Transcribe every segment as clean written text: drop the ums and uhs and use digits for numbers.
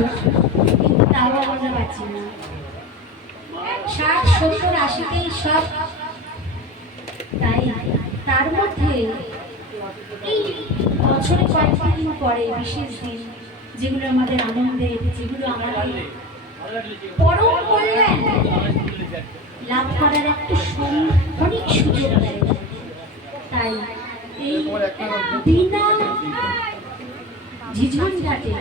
বছর, কিন্তু তাও আমরা পাচ্ছি না। 60, 70, 80তেই সব। তাই তার মধ্যে এই বছরে কয়েকটা দিন পরে বিশেষ দিন, যেগুলো আমাদের আনন্দের, যেগুলো আমাদের পরম কল্যাণ লাভ করার একটা অনেক সুযোগ দেয়। তাই এই বিনা ঝিঝঞ্ঝাটে,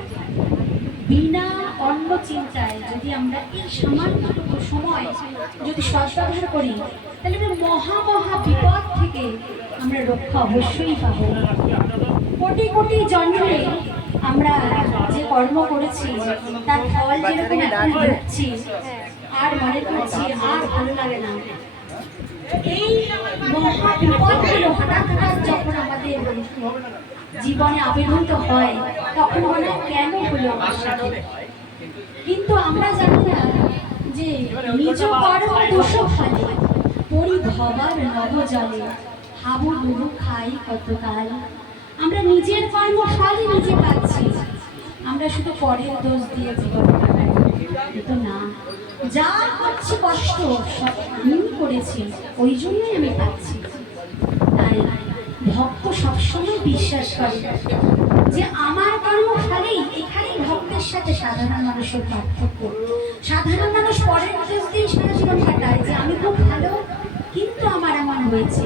বিনা অন্য চিন্তায় যদি আমরা এই সামান্যটুকু সময় যদি সদ্ব্যবহার করি, তাহলে মহা মহা বিপদ থেকে আমরা রক্ষা অবশ্যই পাবো। কোটি কোটি জন্মে আমরা যে কর্ম করেছি তার ফল যেরকম এখন ভুগছি, আর মনে করছি আর ভালো লাগে না। এই মহা বিপদগুলো হঠাৎ হঠাৎ যখন আমাদের জীবনে আবির্ভূত হয়, তখন মনে হয় কেন হলো আমার সাথে। কিন্তু আমরা জানি না যে নিজ কর্ম দোষ ফলে পরিভবার নব জলে হাবু ডুবু খাই কতকাল। আমরা নিজের কর্ম ফলই নিজে পাচ্ছি, আমরা শুধু পরের দোষ দিয়ে জীবন কাটাই। কিন্তু না, যা হচ্ছে কষ্ট সব আমি করেছি, ওই জন্যই আমি পাচ্ছি। তাই ভক্ত সবসময় বিশ্বাস করে যে আমার কর্ম ফলেই, এখানেই ভক্তের সাথে সাধারণ মানুষের পার্থক্য। সাধারণ মানুষ পরের দোষ দিয়ে সারা জীবন কাটায় যে আমি খুব ভালো, কিন্তু আমার এমন হয়েছে।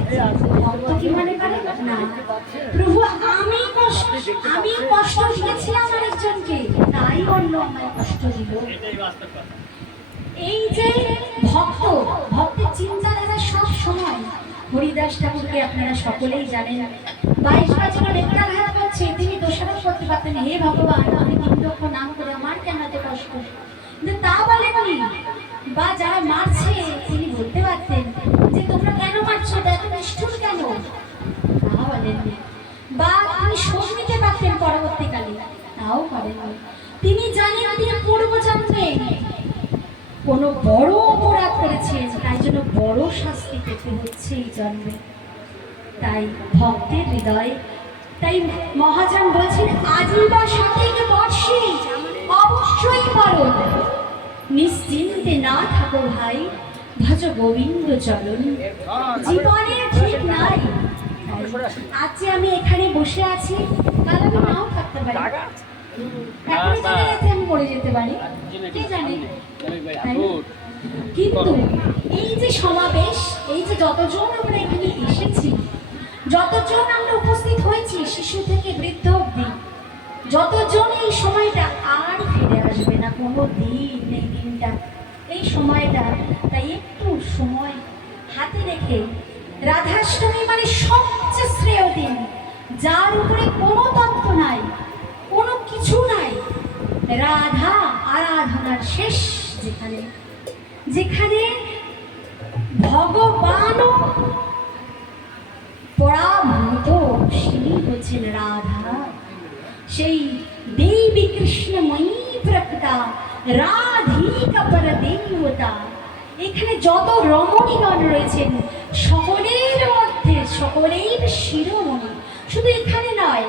ভক্ত কি মনে করে না, প্রভু আমি কষ্ট দিয়েছিলাম আরেকজনকে, তাই অন্য আমায় কষ্ট দিল। এই যে ভক্তের চিন্তাধারা সব সময়, হরিদাস ঠাকুরকে আপনারা সকলেই জানেন, 22 বছর নেত্রাঘাত করছে, তিনি দোষারোপ করতে পারতেন, হে ভগবান আমি 3 লক্ষ নাম করে আমার কেন এত কষ্ট, কিন্তু তা বলেননি। বা যারা মারছে তিনি বলতে পারতেন যে তোমরা কেন মারছো, এত নিষ্ঠুর কেন, তা বলেননি। বা তিনি শোক নিতে পারতেন পরবর্তীকালে, তাও করেননি। তিনি জানেন তিনি পূর্বজন্মে কোনো বড় অপরাধ করেছেন, তাই জন্য বড় শাস্তি পেতে হচ্ছে এই জন্মে। তাই ভক্তের হৃদয়, তাই মহাজন বলছেন আজীবা শতিক বর্ষে অবশ্যই করো, নিশ্চিন্তে না থাকো ভাই, ভজ গোবিন্দ চরণ। জীবনের ঠিক নাই, আজ যে আমি এখানে বসে আছি, কাল আমি নাও থাকতে পারি, এখন চলে গেছে আমি পড়ে যেতে পারি, কে জানে। কিন্তু এই যে সমাবেশ, এই যে যতজন আমরা এখানে এসেছি, যতজন আমরা উপস্থিত হয়েছি, শিশু থেকে বৃদ্ধ অবধি, যতজন এই সময়টা আর ফিরে আসবে না কোনো দিন, এই দিনটা, এই সময়টা। তাই একটু সময় হাতে রেখে, রাধাষ্টমী মানে সবচেয়ে শ্রেয় দিন, যার উপরে কোনো তত্ত্ব নাই, কোনো কিছু নাই, রাধা আরাধনার শেষ যেখানে, যেখানে ভগবানও পরাভূত, সেই হচ্ছেন রাধা, সেই দেবী কৃষ্ণময়ী প্রকৃতা রাধিকা পরদেবতা। এখানে যত রমণীগণ রয়েছেন, সকলের মধ্যে সকলের শিরোমণি। শুধু এখানে নয়,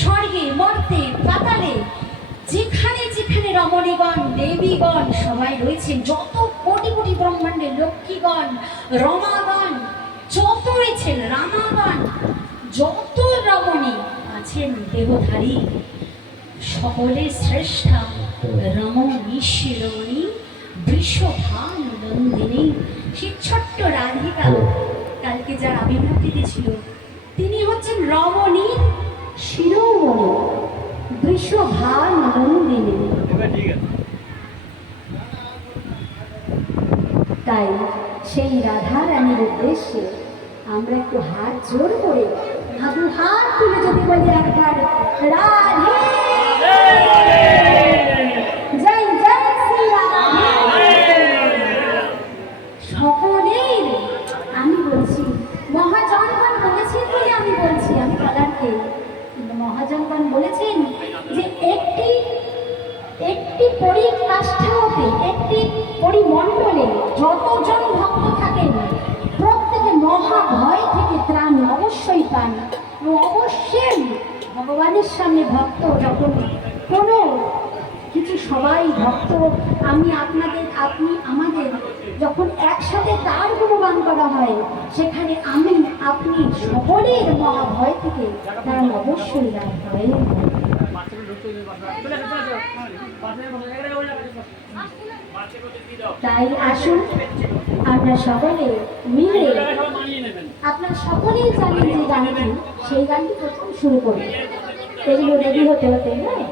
স্বর্গে, মর্তে, পাতালে, যেখানে যেখানে রমণীগণ, দেবীগণ সবাই রয়েছেন, যত কোটি কোটি ব্রহ্মাণ্ডের লক্ষ্মীগণ, রমাগণ যত রয়েছেন, রামাগণ, যত রমণী আছেন দেহধারী, সকলের শ্রেষ্ঠা রমণী শিরোমণি বৃষভানুনন্দিনী। সেই ছোট্ট রাধিকা কালকে যার আবির্ভাব দিয়েছিল, তিনি হচ্ছেন রমণীর শিরোমণি বৃষভানুনন্দিনী। তাই সেই রাধা রানীর উদ্দেশ্যে আমরা একটু হাত জোর করে, হাত তুলে যদি বলি একবার রাধে জয় জয় শ্রী রাধে, সকলের আমি বলছি, মহাজনগণ বলেছেন বলে আমি বলছি, আমি কালারকে, কিন্তু মহাজনগণ বলেছেন যে একটি পরিকাষ্ঠাতে, একটি পরিমণ্ডলে যতজন ভক্ত থাকেন, প্রত্যেকে মহাভয় থেকে ত্রাণ অবশ্যই পান। এবং অবশ্যই ভগবানের সামনে ভক্ত যখন কোনো কিছু সবাই ভক্ত আমি আপনাদের আপনি আমাদের যখন একসাথে তার গুণগান করা হয় সেখানে আমি আপনি সকলের মহাভয় থেকে তারা অবশ্যই লাভ হয়। তাই আসুন আমরা সকলে মিলে, আপনার সকলেই জানেন যে গানটি, সেই গানটি প্রথম শুরু করি। এগুলো রেডি হতে হতে হ্যাঁ